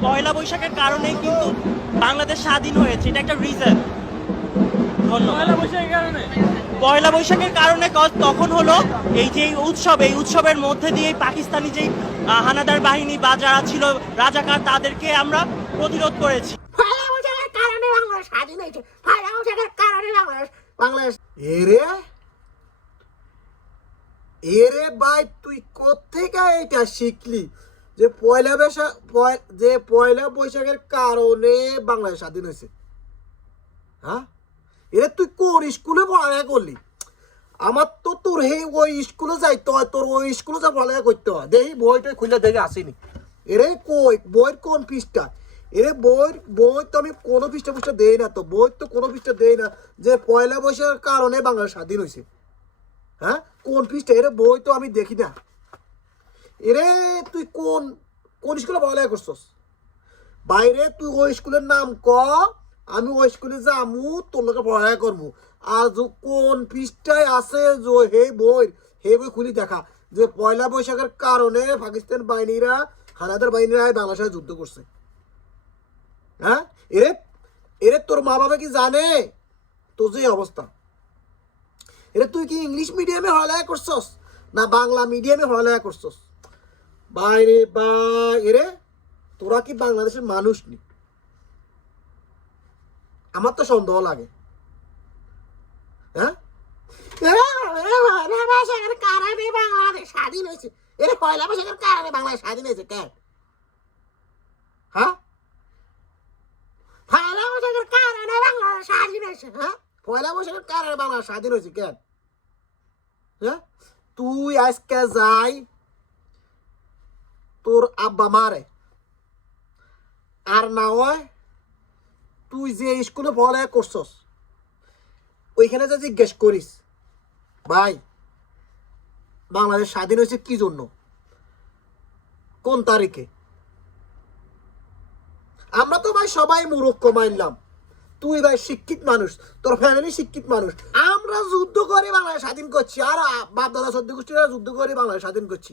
পয়লা বৈশাখের কারণেই কিন্তু বাংলাদেশ স্বাধীন হয়েছে এটা একটা রিজন পয়লা বৈশাখের কারণে? তখন হলো এই যে উৎসব এই উৎসবের মধ্যে দিয়ে পাকিস্তানি যে হানাদার বাহিনী বা যারা ছিল রাজাকার তাদেরকে আমরা প্রতিরোধ করেছি। কারণে কারণে এরে? ভাই তুই কোথেকে এটা শিখলি? যে পয়লা বৈশাখ যে পয়লা বৈশাখের কারণে বাংলাদেশ স্বাধীন হয়েছে। হ্যাঁ? এরে তুই কোন স্কুলে পড়ালেখা করলি? আমার তো তোর হে ওই স্কুলে যাইতে হয়, তোর ওই স্কুলে যা পড়ালেখা করতে হয়। দেখি বইটা খুলে দেখে আসিনি। এরে কই, বইয়ের কোন পৃষ্ঠা? এরে বই বই তো আমি কোনো পৃষ্ঠা পৃষ্ঠা দেই না তো, বই তো কোনো পৃষ্ঠা দেই না যে পয়লা বৈশাখের কারণে বাংলাদেশ স্বাধীন হয়েছে। হ্যাঁ? কোন পৃষ্ঠা? এরে বই তো আমি দেখি না। এরে তুই কোন কোন স্কুলে পড়ালেখা করছস? বাইরে, তুই ওই স্কুলের নাম ক, আমি ওই স্কুলে যামু, তোর লোকে পড়ালেখা করব আর কোন পৃষ্ঠায় আছে যে হে বই হে বই খুলি দেখা। যে পয়লা বৈশাখের কারণে পাকিস্তান বাহিনীরা, হানাদার বাহিনীরা এই বাংলাদেশের যুদ্ধ করছে। হ্যাঁ? এরে এরে তোর মা বাবা কি জানে? তোর যে অবস্থা। এরে তুই কি ইংলিশ মিডিয়ামে পড়ালেখা করছস? না বাংলা মিডিয়ামে পড়ালেখা করছস? বাইরে বা এরে, তোরা কি বাংলাদেশের মানুষ নি? আমার তো সন্দেহ লাগে। হ্যাঁ? কারণে স্বাধীন হয়েছে। বৈশাখের কারণে স্বাধীন হয়েছে হ্যাঁ? বৈশাখের কারণে স্বাধীন হয়েছে। হ্যাঁ? পয়লা বৈশাখের কারণে স্বাধীন হয়েছে হ্যাঁ? তুই আজকে যাই তোর আব্বা মারে। আর না হয় তুই যে স্কুলে পড়ালেখা করছস, ওইখানে যে জিজ্ঞেস করিস, ভাই, বাংলাদেশ স্বাধীন হয়েছে কি জন্য? কোন তারিখে? আমরা তো ভাই সবাই মূর্খ মানলাম। তুই ভাই শিক্ষিত মানুষ, তোর ফ্যামিলি শিক্ষিত মানুষ। আমরা যুদ্ধ করে বাংলাদেশ স্বাধীন করছি। আর বাপ দাদা সদ্য গোষ্ঠীরা যুদ্ধ করে বাংলাদেশ স্বাধীন করছি।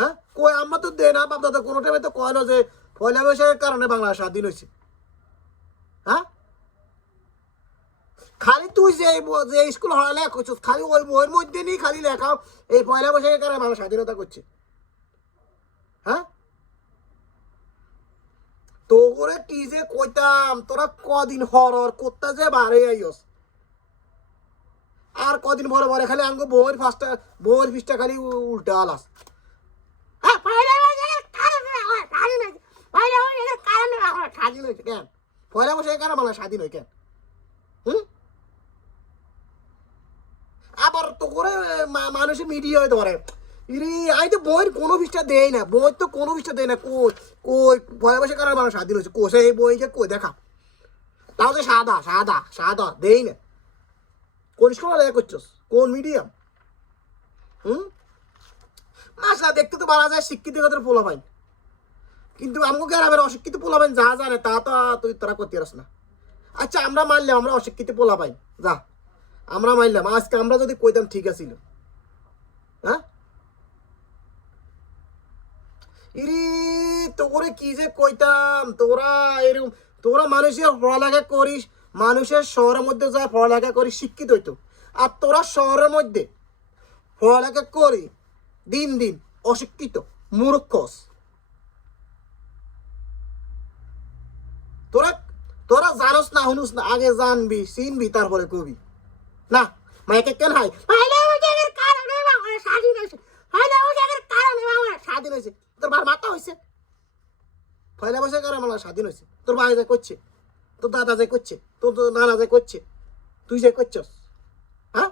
হ্যাঁ? আমরা তো দে না, বাপ দাদা, কোনো টাইমে তো কয় না যে পয়লা বৈশাখের কারণে বাংলাদেশ স্বাধীন হয়েছে। হ্যাঁ? খালি তুই যে যে স্কুল করছিস, খালি ওই বইয়ের মধ্যে নিয়ে খালি এই পয়লা বৈশাখের কারণে বাংলা স্বাধীনতা করছে। হ্যাঁ? তো করে কি যে কইতাম, তোরা কদিন হরর করতে যে বারে আইস আর কদিন বড় বড় খালি আঙ্গ বইয়ের ফার্স্টটা বইয়ের ফিসটা খালি উল্টা আলাস হ্যাঁ পয়লা বৈশাখের কারণে বাংলাদেশ স্বাধীন হয়েছে পয়লা বৈশাখের কারণে বাংলাদেশ স্বাধীন হয়েছে, কেন? পয়লা বৈশাখের কারণে বাংলা স্বাধীন হয়, কেন? হুম? আবার তো করে মানুষের মিডিয়ায় ধরে ইরে আমি তো বইয়ের কোনো বিষটা দেই না বই তো কোনো বিষটা দেয় না। কই কই, পয়লা বৈশাখের কারণে বাংলা স্বাধীন হয়েছে? কোসে এই বইকে কই, দেখা। তাও তো সাদা সাদা সাদা, দেই না। কোন স্কুল করছস? কোন মিডিয়াম হুম? মাসা দেখতে তো বাড়া যায় শিক্ষিত কথার পোলা পাই কিন্তু আমাকে গ্রামের অশিক্ষিত পোলা পাই যা জানে তা তো তুই তোরা করতে পারস না। আচ্ছা আমরা মানলাম আমরা অশিক্ষিত পোলা পাই যা। আমরা মানলাম, আজকে আমরা যদি কইতাম ঠিক আছিল। হ্যাঁ? ইরি, তোরে কি যে কইতাম? তোরা এরকম, তোরা মানুষের পড়ালেখা করিস, মানুষের শহরের মধ্যে যা পড়ালেখা করিস, শিক্ষিত হইতো। আর তোরা শহরের মধ্যে পড়ালেখা করি, দিন দিন অশিক্ষিত মূর্খস তোরা তোরা জানোস না হুনুস না, আগে জানবি, চিনবি, তারপরে কবি। না, মাইকে কেন হাই? স্বাধীন হয়েছে। তোর বার মাথা হয়েছে। পয়লা বৈশাখ আমার স্বাধীন হয়েছে। তোর ভাই যে করছে, তোর দাদা যে করছে, তোর তোর নানা যে করছে, তুই যে করছস হ্যাঁ?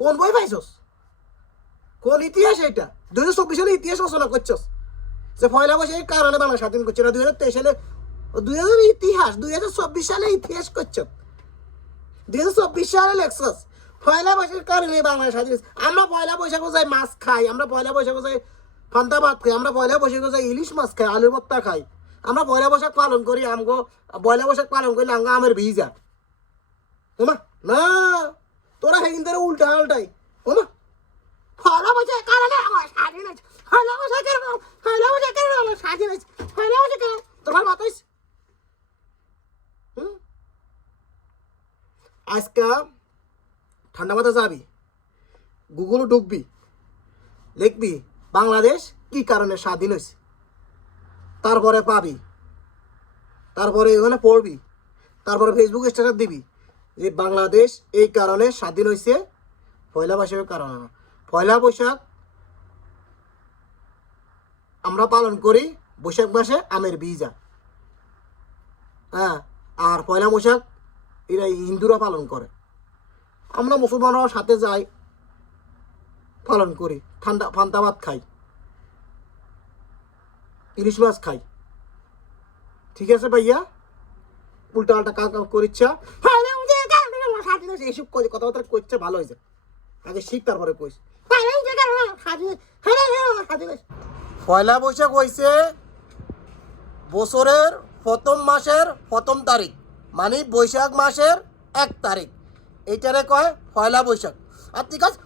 কোন বই পাইছস? কোন ইতিহাস এটা দুই হাজার চব্বিশ সালে ইতিহাস রচনা করছস। যে পয়লা বৈশাখের কারণে বাংলা স্বাধীন করছে না, দুই হাজার তেইশ সালে দুই হাজার ইতিহাস, দুই হাজার চব্বিশ সালে ইতিহাস করছ। দুই হাজার চব্বিশ সালে লেখছস পয়লা বৈশাখের কারণে বাংলা স্বাধীন আমরা পয়লা বৈশাখ যাই মাছ খাই, আমরা পয়লা বৈশাখ যাই ফান্তা ভাত খাই, আমরা পয়লা বৈশাখ যাই ইলিশ মাছ খাই, আলুর ভর্তা খাই। আমরা পয়লা বৈশাখ পালন করি আমগো, পয়লা বৈশাখ পালন করি আঙ্গা আমের ভিজা। ওমা, না, তোরা হেগিন তারা উল্টা উল্টাই ওমা। পয়লা বৈশাখের কারণে বাংলাদেশ স্বাধীন হয়েছে। বৈশাখের পয়লা বৈশাখের স্বাধীন হয়েছে পয়লা বৈশাখ কেন তোর ভালো মাতাইস হুম আজকা ঠান্ডা মাথা যাবি গুগল ঢুকবি লিখবি বাংলাদেশ কি? কারণে স্বাধীন হয়েছে তারপরে পাবি তারপরে এখানে পড়বি তারপরে ফেসবুক স্ট্যাটাস দিবি যে বাংলাদেশ এই কারণে স্বাধীন হয়েছে পয়লা বৈশাখের কারণে পয়লা বৈশাখ আমরা পালন করি বৈশাখ মাসে আমের বীজা। হ্যাঁ আর পয়লা বৈশাখ এরা হিন্দুরা পালন করে। আমরা মুসলমানরাও সাথে যাই, পালন করি, ঠান্ডা ফান্তা ভাত খাই, ইলিশ মাছ খাই। ঠিক আছে ভাইয়া? উল্টা পাল্টা কাজ করিচ্ছা? এইসব কথাবার্তা করছে ভালো হয়েছে। আগে শিখ তারপরে কইস। পয়লা বৈশাখ হয়েছে বছরের প্রথম মাসের প্রথম তারিখ মানে বৈশাখ মাসের এক তারিখ। এইটারে কয় পয়লা বৈশাখ। আর ঠিক আছে